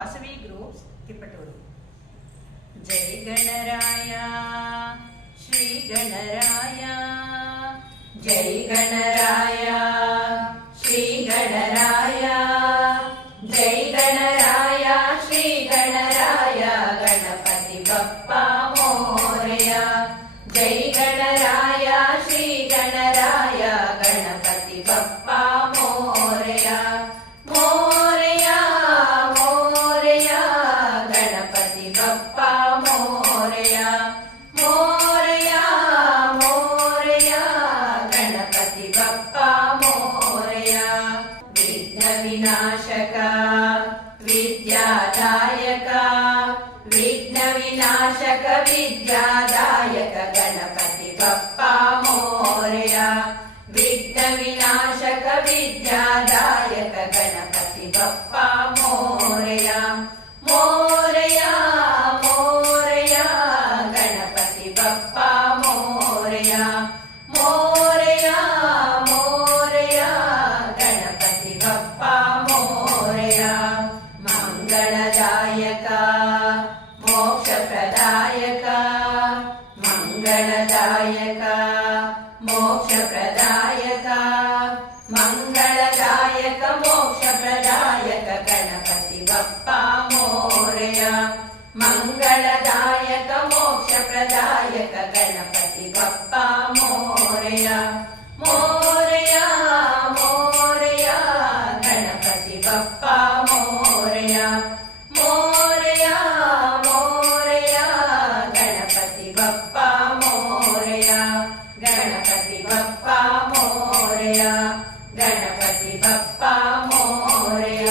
Vasavi groups Tiptur. ಜೈ ಗಣರಾಯ ಶ್ರೀ ಗಣರಾಯ, ಜೈ ಗಣರಾಯ ಶ್ರೀ ಗಣರಾಯ, ಜೈ ಗಣರಾಯ ಶ್ರೀ ಗಣರಾಯ, ಗಣಪತಿ ಬಪ್ಪ ಮೋರೆಯ. ಜೈ ಗಣರಾಯ ಶ್ರೀ ಗಣರಾಯ, ಗಣಪತಿ ಬಪ್ಪ ಮೋರೆಯ. ಮೋರೆಯ ಮೋರೆಯ ಗಣಪತಿ ಬಪ್ಪ ಮೋರೆಯ. ಮೋರೆಯ ಮೋರೆಯ ಗಣಪತಿ ಬಪ್ಪ ಮೋರೆಯ. ವಿಘ್ನ ವಿನಾಶಕ ವಿದ್ಯಾದಾಯಕ, ವಿಘ್ನ ವಿನಾಶಕ ವಿದ್ಯಾದಾಯಕ, ಗಣಪತಿ ಬಪ್ಪ ಮೋರೆಯ. ವಿಘ್ನ ವಿನಾಶಕ ವಿದ್ಯಾದಾಯಕ, ಗಣಪತಿ ಬಪ್ಪ ಮೋರೆಯ. ಮೋರೆಯ ಮೋರೆಯ ಗಣಪತಿ ಬಪ್ಪ ಮೋರೆಯ. ಮೋರೆಯ ಮೋರೆಯ ಗಣಪತಿ ಬಪ್ಪ ಮೋರೆಯ. ಮಂಗಳದಾಯಕ ಮೋಕ್ಷಪ್ರದಾಯಕ, ಮಂಗಳದಾಯಕ ಮೋಕ್ಷಪ್ರದಾಯಕ, ಮಂಗಳದಾಯಕ ಮೋಕ್ಷಪ್ರದಾಯಕ, ಗಣಪತಿ ಬಪ್ಪ ಮೋರೆಯ. ಮಂಗಳದಾಯಕ ಮೋಕ್ಷಪ್ರದಾಯಕ, ಗಣಪತಿ ಬಪ್ಪ ಮೋರೆಯ. ಮೋರೆಯ ಮೋರೆಯ ಗಣಪತಿ ಬಪ್ಪ ಮೋರೆಯ. ಮೋರೆಯ ಮೋರೆಯ ಗಣಪತಿ ಬಪ್ಪ ಮೋರೆಯ. ಗಣಪತಿ ಬಪ್ಪ ಮೋರೆಯ. ಗಣಪತಿ ಬಪ್ಪ ಮೋರೆಯ.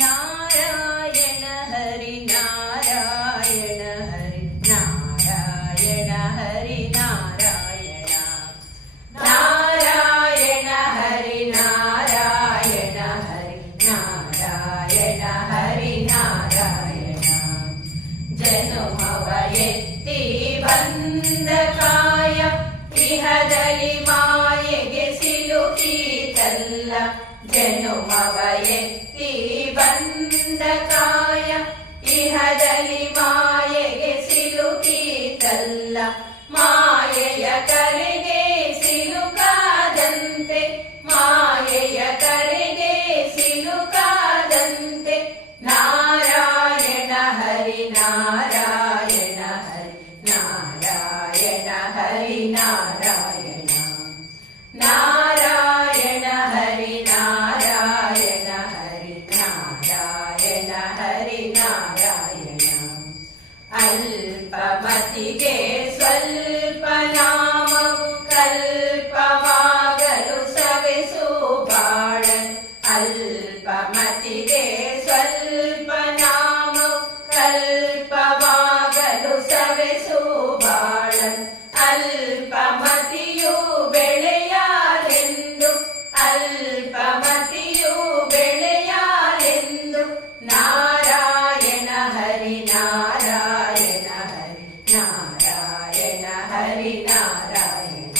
ನಾರಾಯಣ ಹರಿ ನಾರಾಯಣ ಹರಿ ನಾರಾಯಣ ಹರಿ ನಾರಾಯಣ. ನಾರಾಯಣ ಹರಿ ನಾರಾಯಣ ಹರಿ ನಾರಾಯಣ ಹರಿ ನಾರಾಯಣ. ಜನುಮವ ಎತ್ತಿ ಬಂದ ಕಾಯ, ಇಹದಲ್ಲಿ ಮಾಯೆಗೆ ಸಿಲುಕೀತಲ್ಲ. ಜನುಮವ ಎತ್ತಿ ಬಂದ ಕಾಯ, ಇಹದಲ್ಲಿ ಮಾಯೆಗೆ ಸಿಲುಕೀತಲ್ಲ. ಮಾಯೆಯ ಕರೆಗೆ ಸಿಲುಕಾದಂತೆ, ಮಾಯೆಯ ಕರೆಗೆ ಸಿಲುಕಾದಂತೆ, ನಾರಾಯಣ ಹರಿ ನಾರಾಯಣ ಹರಿ ನಾರಾಯಣ ಹರಿ ನಾರಾಯಣ. ನಾರಾಯಣ ಹರಿ ನಾರಾಯಣ ಹರಿ ನಾರಾಯಣ ಹರಿ ನಾರಾಯಣ. ಅಲ್ಪಮತಿಗೆ ಸ್ವಲ್ಪ ನಾಮವು ಕಲ್ಪವಾಗಲು ಸವೆಸು ಬಾಳ. ಅಲ್ಪಮತಿಗೆ ಸ್ವಲ್ಪ ನಾಮವು ಕಲ್ಪವಾಗಲು ಸವೆಸು ಬಾಳ. ಅಲ್ಪಮತಿಯು ಬೆಳೆಯಾಲೆಂದು, ಅಲ್ಪಮತಿಯು ಬೆಳೆಯಾಲೆಂದು, ನಾರಾಯಣ ಹರಿ ನಾರಾಯಣ ಹರಿ ನಾರಾಯಣ ಹರಿ ನಾರಾಯಣ.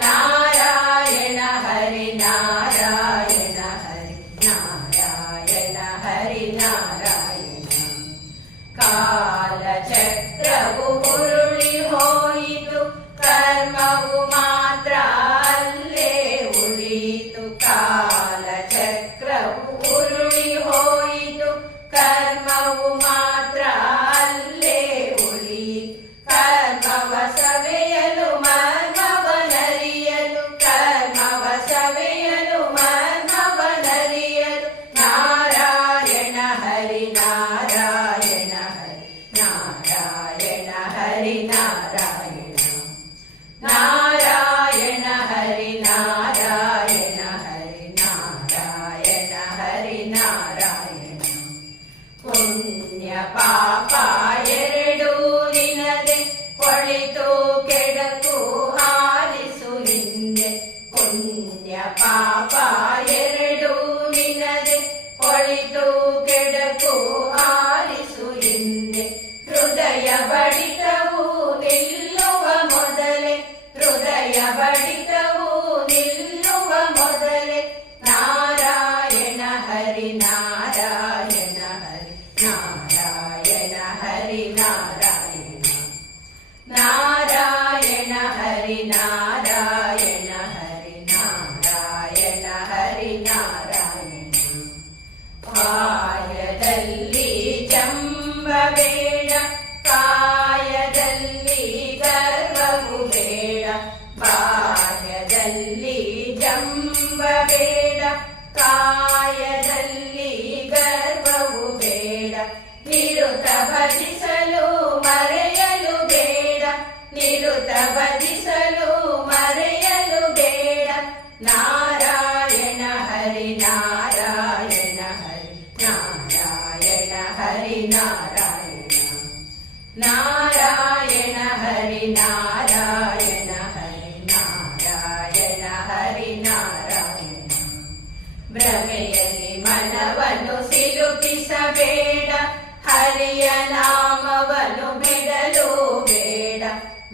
ನಾರಾಯಣ ಹರಿ ನಾರಾಯಣ ಹರಿ ನಾರಾಯಣ ಹರಿ ನಾರಾಯಣ. ಕಾಲಚಕ್ರವು ಉರುಳಿ ಹೋಯಿತು, ಕರ್ಮವು ಮಾತ್ರ ಅಲ್ಲೇ ಉಳಿಯಿತು. ಕಾಲಚಕ್ರವು ಉರುಳಿ ಹೋಯಿತು, ಕರ್ಮವು ಮಾತ್ರ ಅಲ್ಲೇ ಉಳಿಯಿತು. ಕರ್ಮವ ಸವೆಯಲು ಮರ್ಮವನರಿಯಲು, ಕರ್ಮವ ಸವೆಯಲು ಮರ್ಮವನರಿಯಲು, ನಾರಾಯಣ ಹರಿ ನಾರಾಯಣ ಹರಿ ನಾರಾಯಣ ಹರಿ ನಾರಾಯಣ. ನಾರಾಯಣ ಹರಿ ನಾರಾಯಣ ಹರಿ ನಾರಾಯಣ ಹರಿ ನಾರಾಯಣ. ಪುಣ್ಯ ಪಾಪ ಎರಡೂ ನಿನದೆ, ಒಳಿತು ಕೆಡಕು ಆಲಿಸು ಹಿಂದೆ. ಪುಣ್ಯ ಪಾಪ ಎರಡೂ ನಿನದೆ, ಒಳಿತು ಕೆಡಕು ಆಲಿಸು ಹಿಂದೆ. ಹೃದಯ ಬಡಿತವು ನಿಲ್ಲುವ ಮೊದಲೇ, ಹೃದಯ ಬಡಿತವು ನಿಲ್ಲುವ ಮೊದಲೇ, ನಾರಾಯಣ ಹರಿ ನಾರಾಯಣ ಸಿಲುಕಿಸಬೇಡ, ಹರಿಯ ನಾಮವನ್ನು ಬಿಡಲು ಬೇಡ.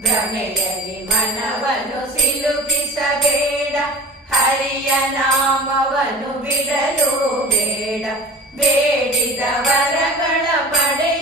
ಭ್ರಮೆಯಲ್ಲಿ ಮನವನ್ನು ಸಿಲುಕಿಸಬೇಡ, ಹರಿಯ ನಾಮವನ್ನು ಬಿಡಲು ಬೇಡ. ಬೇಡಿದ ವರಗಳ ಪಡೆಯ